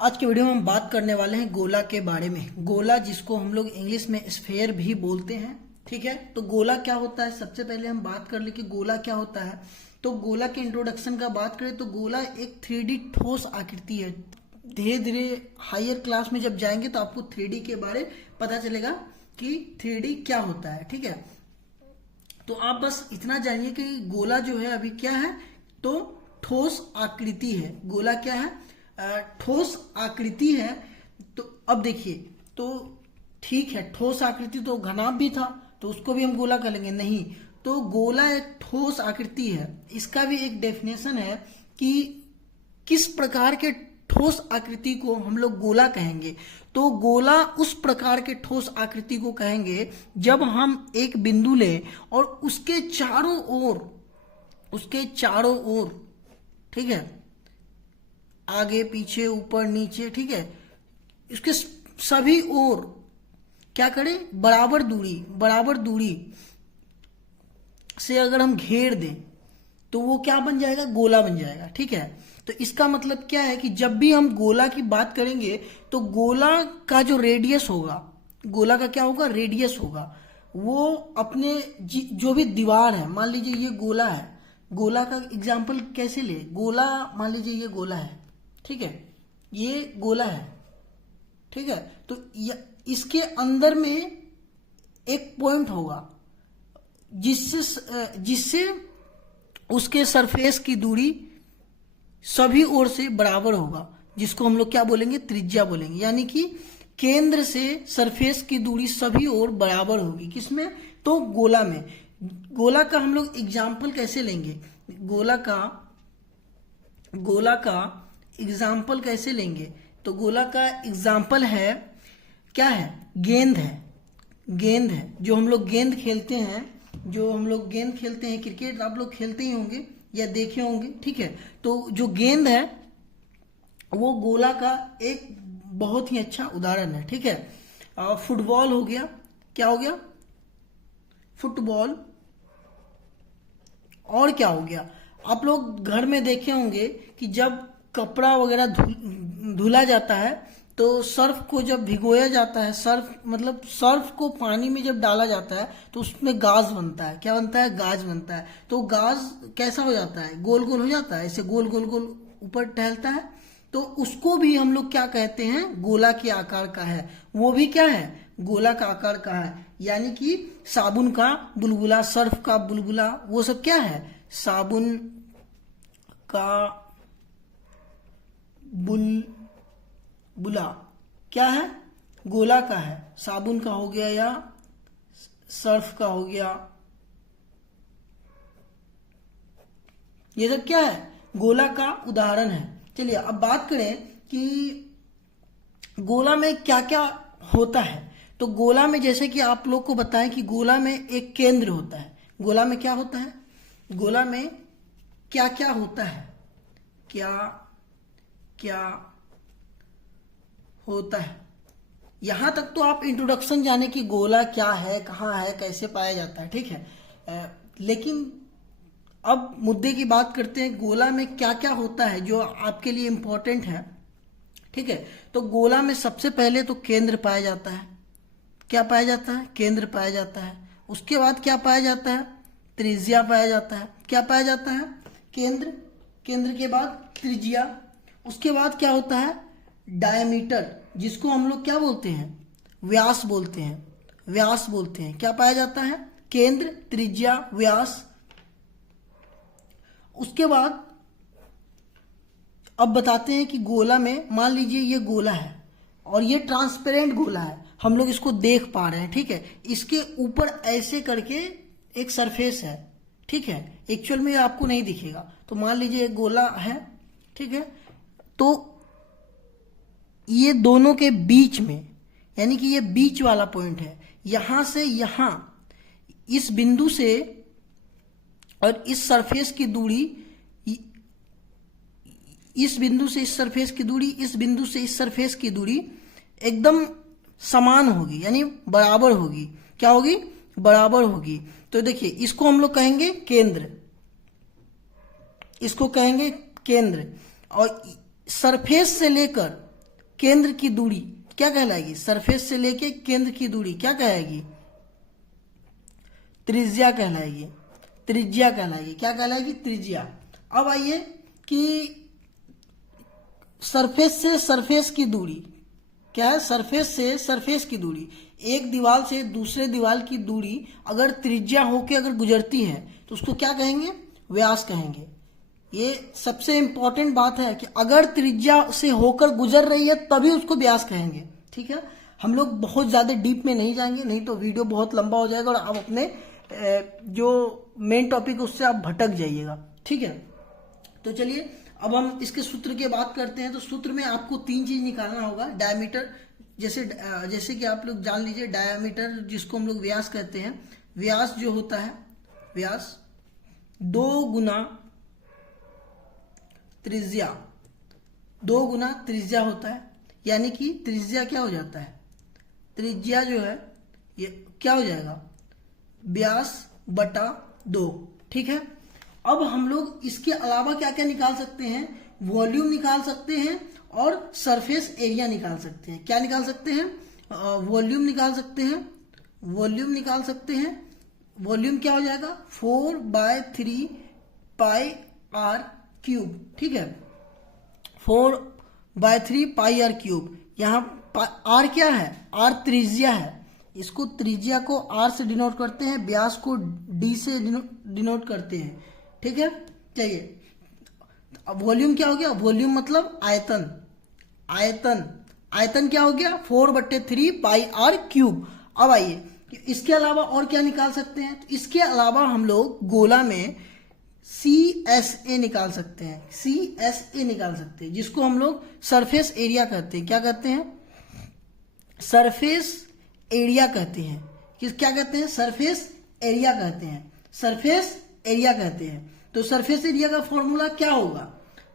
आज के वीडियो में हम बात करने वाले हैं गोला के बारे में। गोला जिसको हम लोग इंग्लिश में स्फेयर भी बोलते हैं, ठीक है। तो गोला क्या होता है, सबसे पहले हम बात कर ले कि गोला क्या होता है। तो गोला के इंट्रोडक्शन का बात करें तो गोला एक 3D ठोस आकृति है। धीरे धीरे हायर क्लास में जब जाएंगे तो आपको 3D के बारे पता चलेगा कि 3D क्या होता है, ठीक है। तो आप बस इतना जानिए कि गोला जो है अभी क्या है, तो ठोस आकृति है। गोला क्या है, ठोस आकृति है। तो अब देखिए, तो ठीक है, ठोस आकृति तो घनाभ भी था तो उसको भी हम गोला कहेंगे नहीं। तो गोला एक ठोस आकृति है। इसका भी एक डेफिनेशन है कि किस प्रकार के ठोस आकृति को हम लोग गोला कहेंगे। तो गोला उस प्रकार के ठोस आकृति को कहेंगे जब हम एक बिंदु लें और उसके चारों ओर, ठीक है, आगे पीछे ऊपर नीचे, ठीक है, इसके सभी ओर क्या करें, बराबर दूरी से अगर हम घेर दें तो वो क्या बन जाएगा, गोला बन जाएगा, ठीक है। तो इसका मतलब क्या है कि जब भी हम गोला की बात करेंगे तो गोला का जो रेडियस होगा, गोला का क्या होगा, रेडियस होगा, वो अपने जो भी दीवार है, मान लीजिए ये गोला है, गोला का एग्जाम्पल कैसे ले, गोला मान लीजिए ये गोला है, ठीक है, ये गोला है, ठीक है। तो इसके अंदर में एक पॉइंट होगा जिससे उसके सरफेस की दूरी सभी ओर से बराबर होगा, जिसको हम लोग क्या बोलेंगे, त्रिज्या बोलेंगे। यानी कि केंद्र से सरफेस की दूरी सभी ओर बराबर होगी, किसमें, तो गोला में। गोला का हम लोग एग्जाम्पल कैसे लेंगे, गोला का एग्जाम्पल कैसे लेंगे, तो गोला का एग्जाम्पल है, क्या है, गेंद है। जो हम लोग गेंद खेलते हैं, क्रिकेट आप लोग खेलते ही होंगे या देखे होंगे, ठीक है। तो जो गेंद है वो गोला का एक बहुत ही अच्छा उदाहरण है, ठीक है। फुटबॉल हो गया, क्या हो गया, फुटबॉल। और क्या हो गया, आप लोग घर में देखे होंगे कि जब कपड़ा वगैरह धुला जाता है तो सर्फ को जब भिगोया जाता है, सर्फ को पानी में जब डाला जाता है तो उसमें गाज बनता है, क्या बनता है, गाज बनता है। तो गाज कैसा हो जाता है, गोल गोल हो जाता है, ऐसे गोल गोल गोल ऊपर टहलता है। तो उसको भी हम लोग क्या कहते हैं, गोला के आकार का है, वो भी क्या है, गोला का आकार का है। यानी कि साबुन का बुलबुला, सर्फ का बुलबुला, वो सब क्या है, साबुन का बुलबुला क्या है, गोला का है। साबुन का हो गया या सर्फ का हो गया, ये सब क्या है, गोला का उदाहरण है। चलिए अब बात करें कि गोला में क्या क्या होता है। तो गोला में जैसे कि आप लोग को बताएं कि गोला में एक केंद्र होता है। गोला में क्या होता है, गोला में क्या क्या होता है, क्या क्या होता है। यहां तक तो आप इंट्रोडक्शन जाने कि गोला क्या है, कहाँ है, कैसे पाया जाता है, ठीक है। लेकिन अब मुद्दे की बात करते हैं, गोला में क्या क्या होता है जो आपके लिए इंपॉर्टेंट है, ठीक है। तो गोला में सबसे पहले तो केंद्र पाया जाता है। क्या पाया जाता है, केंद्र पाया जाता है। उसके बाद क्या पाया जाता है, त्रिज्या पाया जाता है। क्या पाया जाता है, केंद्र के बाद त्रिज्या। उसके बाद क्या होता है, डायमीटर, जिसको हम लोग क्या बोलते हैं, व्यास बोलते हैं। क्या पाया जाता है, केंद्र, त्रिज्या, व्यास। उसके बाद अब बताते हैं कि गोला में, मान लीजिए ये गोला है और ये ट्रांसपेरेंट गोला है, हम लोग इसको देख पा रहे हैं, ठीक है। इसके ऊपर ऐसे करके एक सरफेस है, ठीक है, एक्चुअल में आपको नहीं दिखेगा। तो मान लीजिए एक गोला है, ठीक है। तो ये दोनों के बीच में, यानी कि ये बीच वाला पॉइंट है, यहां से यहां, इस बिंदु से और इस सरफेस की दूरी, इस बिंदु से इस सरफेस की दूरी, इस बिंदु से इस सरफेस की दूरी एकदम समान होगी, यानी बराबर होगी। क्या होगी, बराबर होगी। तो देखिए इसको हम लोग कहेंगे केंद्र, और सरफेस से लेकर केंद्र की दूरी क्या कहलाएगी, सरफेस से लेके केंद्र की दूरी क्या कहेगी, त्रिज्या कहलाएगी, त्रिज्या कहलाएगी, क्या कहलाएगी, त्रिज्या। अब आइए कि सरफेस से सरफेस की दूरी क्या है, सरफेस से सरफेस की दूरी, एक दीवार से दूसरे दीवार की दूरी अगर त्रिज्या होके अगर गुजरती है तो उसको क्या कहेंगे, व्यास कहेंगे। ये सबसे इंपॉर्टेंट बात है कि अगर त्रिज्या से होकर गुजर रही है तभी उसको व्यास कहेंगे, ठीक है। हम लोग बहुत ज्यादा डीप में नहीं जाएंगे, नहीं तो वीडियो बहुत लंबा हो जाएगा और आप अपने जो मेन टॉपिक है उससे आप भटक जाइएगा, ठीक है। तो चलिए अब हम इसके सूत्र की बात करते हैं। तो सूत्र में आपको 3 चीज निकालना होगा। डायमीटर, जैसे कि आप लोग जान लीजिए, डायमीटर जिसको हम लोग व्यास कहते हैं, व्यास जो होता है, व्यास 2 गुना त्रिज्या, 2 गुना त्रिज्या होता है। यानी कि त्रिज्या क्या हो जाता है, त्रिज्या जो है ये क्या हो जाएगा, व्यास बटा 2, ठीक है। अब हम लोग इसके अलावा क्या क्या निकाल सकते हैं, वॉल्यूम निकाल सकते हैं और सरफेस एरिया निकाल सकते हैं। क्या निकाल सकते हैं, वॉल्यूम निकाल सकते हैं, वॉल्यूम निकाल सकते हैं। वॉल्यूम क्या हो जाएगा, 4/3 पाई आर क्यूब, ठीक है, 4/3 पाई आर क्यूब। यहाँ आर क्या है, आर त्रिज्या है, इसको त्रिज्या को आर से डिनोट करते हैं, व्यास को डी से डिनोट करते हैं, ठीक है। चलिए अब वॉल्यूम क्या हो गया, वॉल्यूम मतलब आयतन, आयतन, आयतन क्या हो गया, 4/3 पाई आर क्यूब। अब आइए इसके अलावा और क्या निकाल सकते हैं, तो इसके अलावा हम लोग गोला में CSA निकाल सकते हैं, CSA निकाल सकते हैं, जिसको हम लोग सरफेस एरिया कहते हैं। क्या कहते हैं, सरफेस एरिया कहते हैं। क्या कहते हैं, सरफेस एरिया कहते हैं, सरफेस एरिया कहते हैं। तो सरफेस एरिया का फॉर्मूला क्या होगा,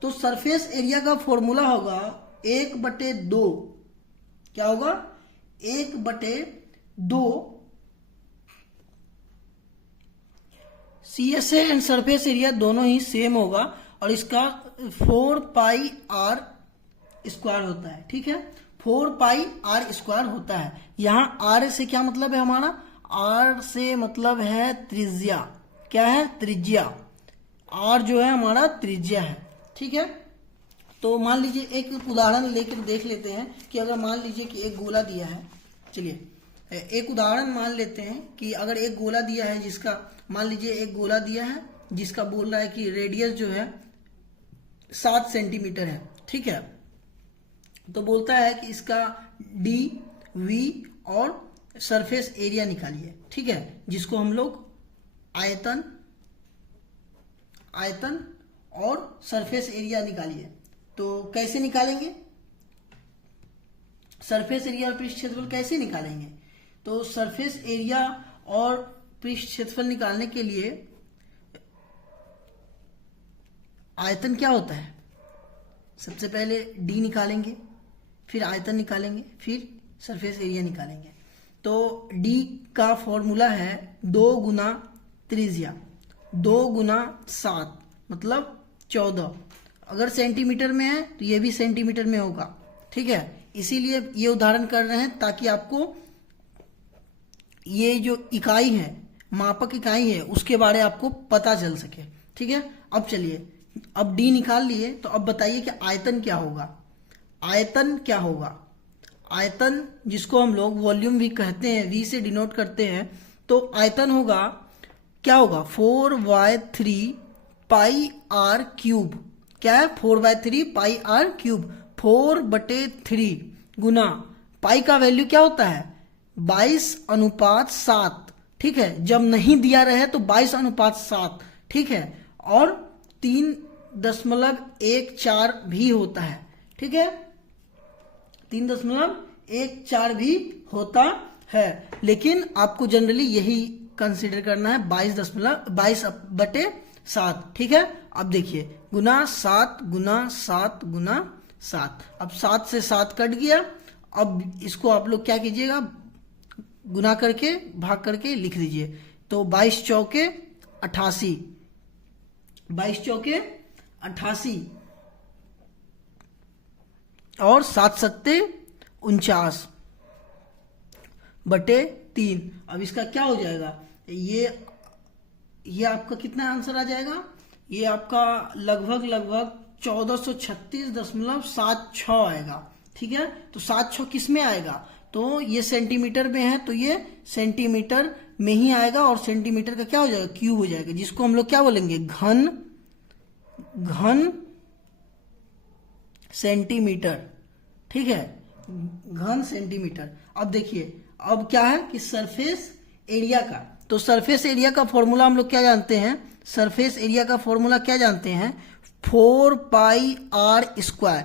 तो सरफेस एरिया का फॉर्मूला होगा 1/2, क्या होगा, 1/2 CSA एंड सरफेस एरिया दोनों ही सेम होगा और इसका 4 पाई आर स्क्वायर होता है, ठीक है, 4 पाई आर स्क्वायर होता है। यहाँ आर से क्या मतलब है हमारा, आर से मतलब है त्रिज्या, क्या है, त्रिज्या, आर जो है हमारा त्रिज्या है, ठीक है। तो मान लीजिए एक उदाहरण लेकर देख लेते हैं कि अगर मान लीजिए कि एक गोला दिया है, चलिए एक उदाहरण मान लेते हैं कि अगर एक गोला दिया है जिसका, मान लीजिए एक गोला दिया है जिसका बोल रहा है कि रेडियस जो है 7 सेंटीमीटर है, ठीक है। तो बोलता है कि इसका डी, वी और सरफेस एरिया निकालिए, ठीक है, जिसको हम लोग आयतन, आयतन और सरफेस एरिया निकालिए। तो कैसे निकालेंगे, सरफेस एरिया और पृष्ठ क्षेत्रफल कैसे निकालेंगे, तो सरफेस एरिया और पृष्ठ क्षेत्रफल निकालने के लिए आयतन क्या होता है, सबसे पहले डी निकालेंगे, फिर आयतन निकालेंगे, फिर सरफेस एरिया निकालेंगे। तो डी का फॉर्मूला है 2 गुना त्रिज्या, 2 गुना 7 मतलब 14। अगर सेंटीमीटर में है तो ये भी सेंटीमीटर में होगा, ठीक है। इसीलिए ये उदाहरण कर रहे हैं ताकि आपको ये जो इकाई है, मापक इकाई है, उसके बारे आपको पता चल सके, ठीक है। अब चलिए, अब डी निकाल लिए, तो अब बताइए कि आयतन क्या होगा, आयतन क्या होगा, आयतन जिसको हम लोग वॉल्यूम भी कहते हैं, वी से डिनोट करते हैं। तो आयतन होगा, क्या होगा, 4/3 पाई आर क्यूब, क्या है, 4/3 पाई आर क्यूब, 4/3 गुना पाई का वैल्यू क्या होता है, 22:7, ठीक है। जब नहीं दिया रहे तो 22:7, ठीक है, और 3.14 भी होता है, ठीक है, 3.14 भी होता है। लेकिन आपको जनरली यही कंसीडर करना है, 22/7, ठीक है। अब देखिए, गुना 7 गुना 7 गुना 7, अब 7 से 7 कट गया। अब इसको आप लोग क्या कीजिएगा, गुना करके भाग करके लिख दीजिए। तो 22 चौके 88, 22 चौके 88, और 7 सत्ते 49 बटे 3। अब इसका क्या हो जाएगा, ये आपका कितना आंसर आ जाएगा, ये आपका लगभग 1436.76 आएगा। ठीक है, तो 7 किस में आएगा, तो ये सेंटीमीटर में है तो ये सेंटीमीटर में ही आएगा, और सेंटीमीटर का क्या हो जाएगा, क्यूब हो जाएगा, जिसको हम लोग क्या बोलेंगे, घन सेंटीमीटर। ठीक है, घन सेंटीमीटर। अब देखिए, अब क्या है कि सरफेस एरिया का, तो सरफेस एरिया का फॉर्मूला हम लोग क्या जानते हैं, सरफेस एरिया का फॉर्मूला क्या जानते हैं, 4 पाई r स्क्वायर।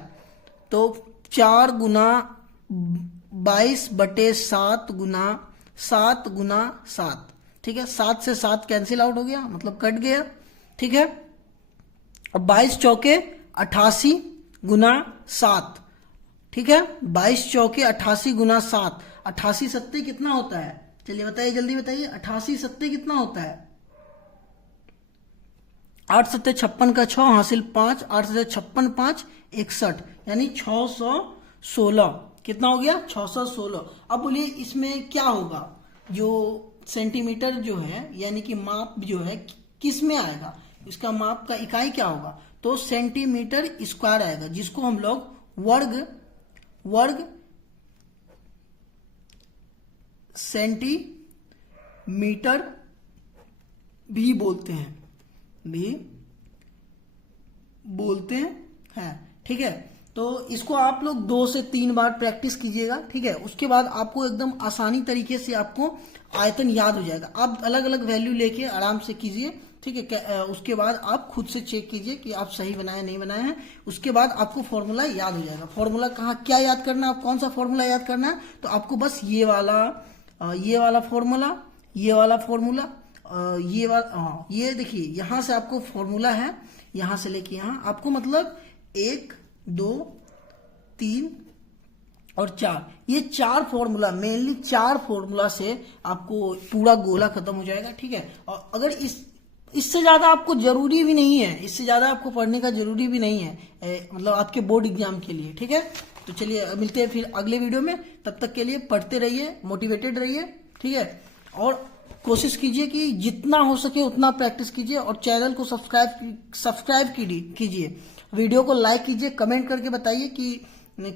तो 4 गुना 22 बटे 7 गुना 7। ठीक है, 7 से 7 कैंसिल आउट हो गया, मतलब कट गया। ठीक है, अब 22 चौके 88 गुना 7। ठीक है, 22 चौके 88 गुना 7, 88 सत्ते कितना होता है, चलिए बताइए, जल्दी बताइए, 88 सत्ते कितना होता है, 8 सत्ते 56 का 6 हासिल 5, 8 सत्ते 56 5 61, यानी 616। कितना हो गया, 616। अब बोलिए इसमें क्या होगा, जो सेंटीमीटर जो है यानी कि माप जो है किस में आएगा, इसका माप का इकाई क्या होगा, तो सेंटीमीटर स्क्वायर आएगा, जिसको हम लोग वर्ग सेंटीमीटर भी बोलते हैं। ठीक है, तो इसको आप लोग 2 से 3 बार प्रैक्टिस कीजिएगा। ठीक है, उसके बाद आपको एकदम आसानी तरीके से आपको आयतन याद हो जाएगा। आप अलग अलग वैल्यू लेके आराम से कीजिए। ठीक है, उसके बाद आप खुद से चेक कीजिए कि आप सही बनाए नहीं बनाए हैं। उसके बाद आपको फॉर्मूला याद हो जाएगा। फॉर्मूला कहाँ क्या याद करना है, आप कौन सा फॉर्मूला याद करना है, तो आपको बस ये वाला फॉर्मूला, ये देखिए, यहाँ से आपको फॉर्मूला है, यहाँ से लेके यहाँ आपको मतलब 1 2 3 और 4, ये 4 फॉर्मूला, मेनली 4 फॉर्मूला से आपको पूरा गोला खत्म हो जाएगा। ठीक है, और अगर इससे ज्यादा आपको जरूरी भी नहीं है, इससे ज्यादा आपको पढ़ने का जरूरी भी नहीं है, मतलब आपके बोर्ड एग्जाम के लिए। ठीक है, तो चलिए मिलते हैं फिर अगले वीडियो में। तब तक के लिए पढ़ते रहिए, मोटिवेटेड रहिए। ठीक है, और कोशिश कीजिए कि जितना हो सके उतना प्रैक्टिस कीजिए, और चैनल को सब्सक्राइब कीजिए, वीडियो को लाइक कीजिए, कमेंट करके बताइए कि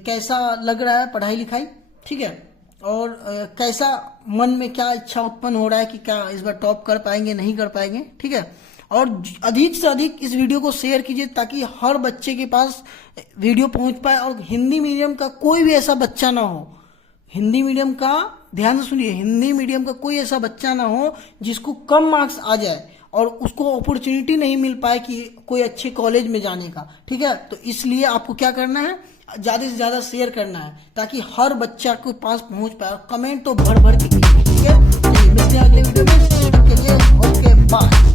कैसा लग रहा है पढ़ाई लिखाई। ठीक है, और कैसा मन में क्या इच्छा उत्पन्न हो रहा है कि क्या इस बार टॉप कर पाएंगे नहीं कर पाएंगे। ठीक है, और अधिक से अधिक इस वीडियो को शेयर कीजिए ताकि हर बच्चे के पास वीडियो पहुंच पाए, और हिंदी मीडियम का कोई भी ऐसा बच्चा ना हो, हिंदी मीडियम का ध्यान से सुनिए, हिंदी मीडियम का कोई ऐसा बच्चा ना हो जिसको कम मार्क्स आ जाए और उसको अपॉर्चुनिटी नहीं मिल पाए कि कोई अच्छे कॉलेज में जाने का। ठीक है, तो इसलिए आपको क्या करना है, ज्यादा से ज्यादा शेयर करना है ताकि हर बच्चा के पास पहुंच पाए, और कमेंट तो भर भर के कीजिए। ठीक है, मिलते हैं अगले वीडियो में, ओके बाय।